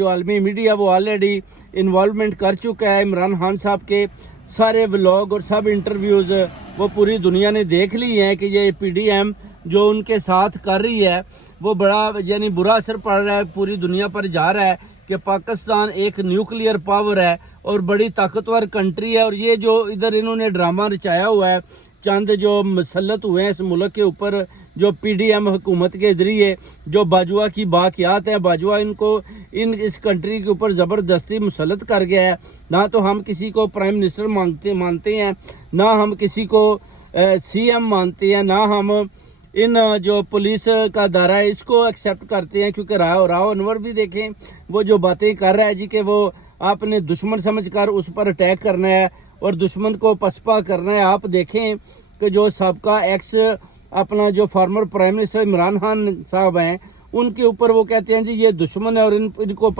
جو عالمی میڈیا وہ آلریڈی انوالومنٹ کر چکا ہے عمران خان صاحب کے سارے ولاگ اور سب انٹرویوز وہ پوری دنیا نے دیکھ لی ہیں کہ یہ پی ڈی ایم جو ان کے ساتھ کر رہی ہے وہ بڑا یعنی برا اثر پڑ رہا ہے، پوری دنیا پر جا رہا ہے کہ پاکستان ایک نیوکلیئر پاور ہے اور بڑی طاقتور کنٹری ہے، اور یہ جو ادھر انہوں نے ڈرامہ رچایا ہوا ہے چند جو مسلط ہوئے ہیں اس ملک کے اوپر جو پی ڈی ایم حکومت کے ذریعے جو باجوہ کی باقیات ہے، باجوہ ان کو اس کنٹری کے اوپر زبردستی مسلط کر گیا ہے۔ نہ تو ہم کسی کو پرائم منسٹر مانتے ہیں، نہ ہم کسی کو سی ایم مانتے ہیں، نہ ہم ان جو پولیس کا دائرہ ہے اس کو ایکسیپٹ کرتے ہیں، کیونکہ راؤ انور بھی دیکھیں وہ جو باتیں کر رہا ہے جی کہ وہ آپ نے دشمن سمجھ کر اس پر اٹیک کرنا ہے اور دشمن کو پسپا کرنا ہے۔ آپ دیکھیں کہ جو سابقہ ایکس اپنا جو former prime minister Imran Khan صاحب ہیں ان کے اوپر وہ کہتے ہیں جی یہ دشمن ہے اور ان کو